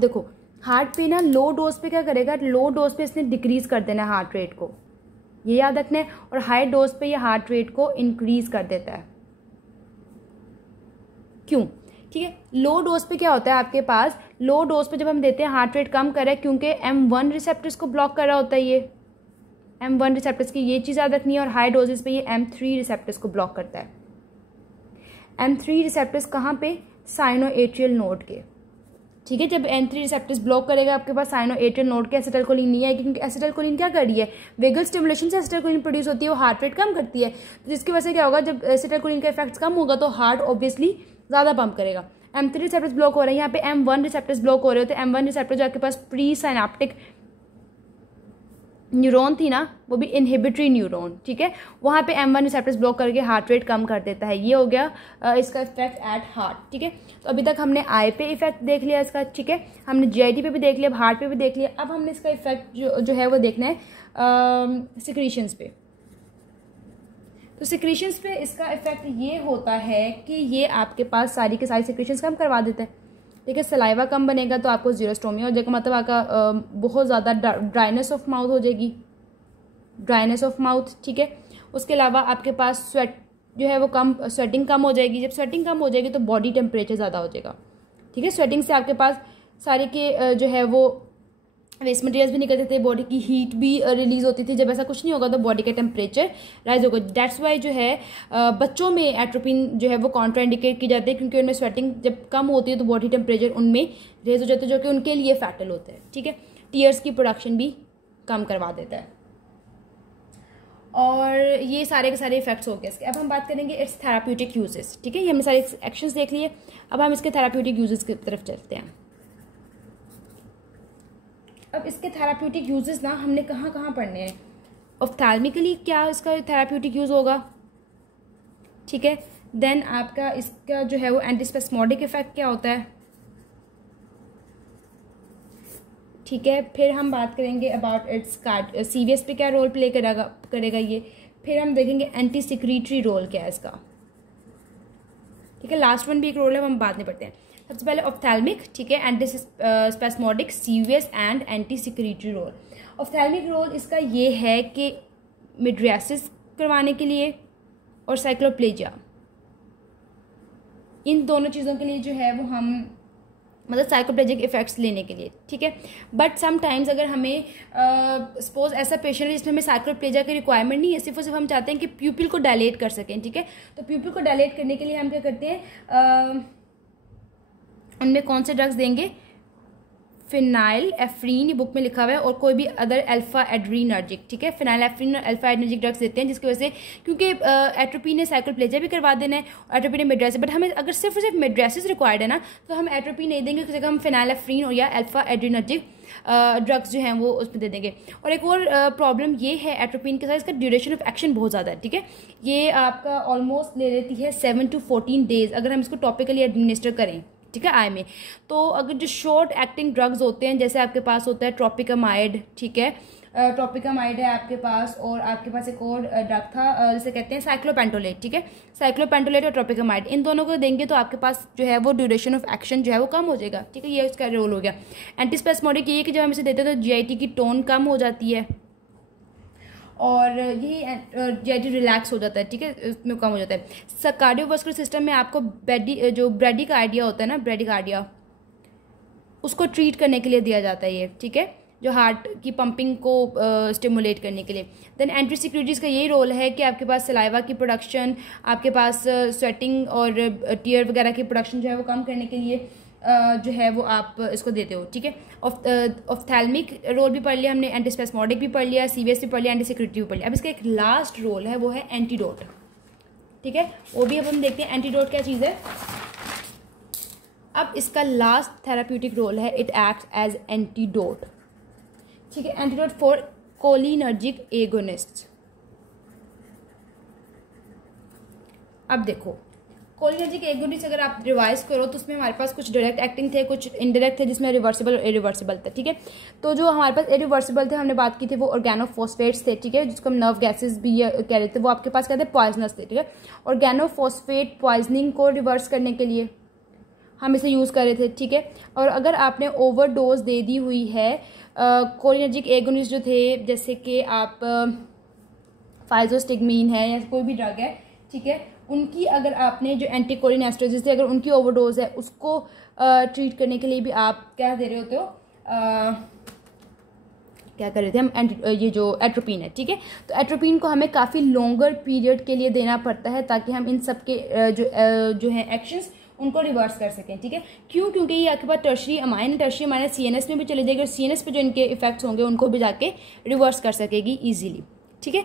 देखो हार्ट पे ना लो डोज पे क्या करेगा, लो डोज पे इसने डिक्रीज कर देना है हार्ट रेट को, ये याद रखना है, और हाई डोज पे ये हार्ट रेट को इंक्रीज कर देता है। क्यों? ठीक है, लो डोज पे क्या होता है आपके पास, लो डोज पे जब हम देते हैं हार्ट रेट कम कर रहा है क्योंकि M1 रिसेप्टर्स को ब्लॉक कर रहा होता है, ये M1 रिसेप्टर्स की ये चीज़ याद रखनी है, और हाई डोजेस पे ये M3 रिसेप्टर्स को ब्लॉक करता है। M3 रिसेप्टर्स कहाँ पे, साइनोएट्रियल नोड के। ठीक है, जब M3 रिसेप्टर्स ब्लॉक करेगा आपके पास साइनोएट्रियल नोड के एसिटाइलकोलिन नहीं आएगी, क्योंकि एसिटाइलकोलिन क्या कर रही है, वेगल स्टिमुलेशन से एसिटाइलकोलिन प्रोड्यूस होती है, वो हार्ट रेट कम करती है, तो जिसकी वजह से क्या होगा, जब एसिटाइलकोलिन का इफेक्ट कम होगा तो हार्ट ऑब्वियसली ज़्यादा पंप करेगा। M3 रिसेप्टर्स ब्लॉक हो रहे हैं, यहाँ पे M1 रिसेप्टर्स ब्लॉक हो रहे होते हैं। M1 रिसेप्टर जो आपके पास प्री साइनाप्टिक न्यूरॉन थी ना, वो भी इनहिबिटरी न्यूरॉन, ठीक है, वहाँ पे M1 रिसेप्टर्स ब्लॉक करके हार्ट रेट कम कर देता है। ये हो गया इसका इफेक्ट एट हार्ट। ठीक है, तो अभी तक हमने आई पे इफेक्ट देख लिया इसका, ठीक है, हमने GIT पे भी देख लिया, अब हार्ट पे भी देख लिया। अब हमने इसका इफेक्ट जो है वो देखना है सिक्रीशंस पे। तो सिक्रीशंस पे इसका इफेक्ट ये होता है कि ये आपके पास सारी के सारी सिक्रीशंस कम करवा देते हैं। ठीक है, सलाइवा कम बनेगा तो आपको जीरोस्टोमिया हो जाएगा, मतलब आपका बहुत ज़्यादा ड्राइनेस ऑफ माउथ हो जाएगी, ड्राइनेस ऑफ माउथ। ठीक है, उसके अलावा आपके पास स्वेट जो है वो कम, स्वेटिंग कम हो जाएगी। जब स्वेटिंग कम हो जाएगी तो बॉडी टेम्परेचर ज़्यादा हो जाएगा। ठीक है, स्वेटिंग से आपके पास सारे के जो है वो वेस्ट मटेरियल्स भी निकलते थे, बॉडी की हीट भी रिलीज होती थी। जब ऐसा कुछ नहीं होगा तो बॉडी का टेम्परेचर राइज होगा। दैट्स वाई जो है बच्चों में एट्रोपिन जो है वो कॉन्ट्राइंडिकेट की जाती है, क्योंकि उनमें स्वेटिंग जब कम होती है तो बॉडी टेम्परेचर उनमें रेज हो जाता है, जो कि उनके लिए फैटल होता है। ठीक है, टीयर्स की प्रोडक्शन भी कम करवा देता है। और ये सारे के सारे इफेक्ट्स हो गए इसके। अब हम बात करेंगे इट्स थेराप्यूटिक यूजेस। ठीक है, ये हमने सारे एक्शंस देख लिए, अब हम इसके थेराप्यूटिक यूजेस की तरफ चलते हैं। अब इसके थेराप्यूटिक यूजेस ना हमने कहाँ कहाँ पढ़ने हैं। ऑफ्थैल्मिकली क्या इसका थेराप्यूटिक यूज़ होगा, ठीक है, देन आपका इसका जो है वो एंटीस्पेस्मोडिक इफेक्ट क्या होता है, ठीक है, फिर हम बात करेंगे अबाउट इट्स CVS पे क्या रोल प्ले करेगा ये, फिर हम देखेंगे एंटी सिक्रीटरी रोल क्या है इसका। ठीक है, लास्ट वन भी एक रोल है, हम बाद में पढ़ते हैं। सबसे पहले ऑफ्थैल्मिक, ठीक है, antispasmodic, CVS and anti secretory role. Ophthalmic role इसका ये है कि मिड्रियासिस करवाने के लिए और साइक्लोप्लेजिया, इन दोनों चीज़ों के लिए जो है वो हम मतलब साइकोप्लेजिक इफेक्ट्स लेने के लिए। ठीक है, बट समटाइम्स अगर हमें सपोज ऐसा पेशेंट है जिसमें हमें साइकोप्लेजिया की रिक्वायरमेंट नहीं है, सिर्फ और सिर्फ हम चाहते हैं कि प्यूपिल को डायलेट कर सकें। ठीक है, तो प्यूपिल को डायलेट करने के लिए हम क्या करते हैं, उनमें कौन से ड्रग्स देंगे, फिनाइल एफ्रीन, ये बुक में लिखा हुआ है, और कोई भी अदर अल्फा एड्रीनर्जिक। ठीक है, फिनाइल एफ्रीन और अल्फा एड्रीनर्जिक ड्रग्स देते हैं, जिसकी वजह से क्योंकि एट्रोपी ने साइकोप्लेजिया भी करवा देना है और एट्रोपी ने मिड्रेसिस, बट हमें अगर सिर्फ और सिर्फ मिड्रेसिस रिक्वायर्ड है ना तो हम एट्रोपी नहीं देंगे, उस जगह हम फिनाइल एफ्रीन और या अल्फा एड्रीनर्जिक ड्रग्स जो हैं वो उसमें दे देंगे। और एक और प्रॉब्लम ये है एट्रोपिन के साथ, इसका ड्यूरेशन ऑफ एक्शन बहुत ज़्यादा है। ठीक है, ये आपका ऑलमोस्ट ले लेती है 7 to 14 डेज अगर हम इसको टॉपिकली एडमिनिस्टर करें। ठीक है, आई में तो अगर जो शॉर्ट एक्टिंग ड्रग्स होते हैं, जैसे आपके पास होता है ट्रोपिकामाइड, ठीक है, ट्रोपिकामाइड है आपके पास, और आपके पास एक और ड्रग था जिसे कहते हैं साइक्लोपेंटोलेट। ठीक है, साइक्लोपेंटोलेट और ट्रोपिकामाइड, इन दोनों को देंगे तो आपके पास जो है वो ड्यूरेशन ऑफ एक्शन जो है वो कम हो जाएगा। ठीक है, ये इसका रोल हो गया। एंटीस्पेस्मोडिक ये कि जब हम इसे देते हैं तो GIT की टोन कम हो जाती है और ये GIT रिलैक्स हो जाता है। ठीक है, इसमें कम हो जाता है। कार्डियोवास्कुलर सिस्टम में आपको ब्रेडिकार्डिया होता है ना, ब्रेडिकार्डिया, उसको ट्रीट करने के लिए दिया जाता है ये। ठीक है, जो हार्ट की पंपिंग को स्टिमुलेट करने के लिए। देन एंटी सिक्रीटरीज का यही रोल है कि आपके पास सलाइवा की प्रोडक्शन, आपके पास स्वेटिंग और टीयर वगैरह की प्रोडक्शन जो है वो कम करने के लिए जो है वो आप इसको देते हो। ठीक है, ऑफ्थैल्मिक रोल भी पढ़ लिया हमने, एंटीस्पेस्मोडिक भी पढ़ लिया, CVS भी पढ़ लिया, एंटी सिक्रीटरी भी पढ़ लिया। अब इसका एक लास्ट रोल है, वो है एंटीडोट। ठीक है, वो भी अब हम देखते हैं एंटीडोट क्या चीज़ है। अब इसका लास्ट थेराप्यूटिक रोल है, इट एक्ट्स एज एंटीडोट। ठीक है, एंटीडोट फॉर कोलिनर्जिक एगोनिस्ट। अब देखो कोलिनर्जिक एगोनिस्ट अगर आप रिवाइज करो तो उसमें हमारे पास कुछ डायरेक्ट एक्टिंग थे, कुछ इनडायरेक्ट थे, जिसमें रिवर्सिबल और इरिवर्सिबल था। ठीक है, तो जो हमारे पास इरिवर्सिबल थे हमने बात की थी वो ऑर्गेनोफॉस्फेट्स थे। ठीक है, जिसको हम नर्व गैसेस भी कह रहे थे, वो आपके पास क्या थे, पॉइजनस थे। ठीक है, ऑर्गेनोफॉस्फेट पॉइजनिंग को रिवर्स करने के लिए हम इसे यूज़ कर रहे थे, ठीक है। और अगर आपने ओवरडोज दे दी हुई है कोलिनर्जिक एगोनिस्ट जो थे, जैसे कि आप फाइजोस्टिगमीन है या कोई भी ड्रग है, ठीक है, उनकी अगर आपने जो एंटीकोलिनेस्टरोसिस थे अगर उनकी ओवरडोज है उसको ट्रीट करने के लिए भी आप क्या दे रहे होते हो, क्या कर रहे थे हम, ये जो एट्रोपिन है, ठीक है। तो एट्रोपिन को हमें काफ़ी लॉन्गर पीरियड के लिए देना पड़ता है ताकि हम इन सब के जो है एक्शंस उनको रिवर्स कर सकें, ठीक है। क्यों? क्योंकि ये आपके पास टर्शरी अमाइन है, टर्शरी अमाइन सीएनएस में भी चले जाएगी और सीएनएस पे जो इनके इफेक्ट्स होंगे उनको भी जाके रिवर्स कर सकेगी ईजिली, ठीक है।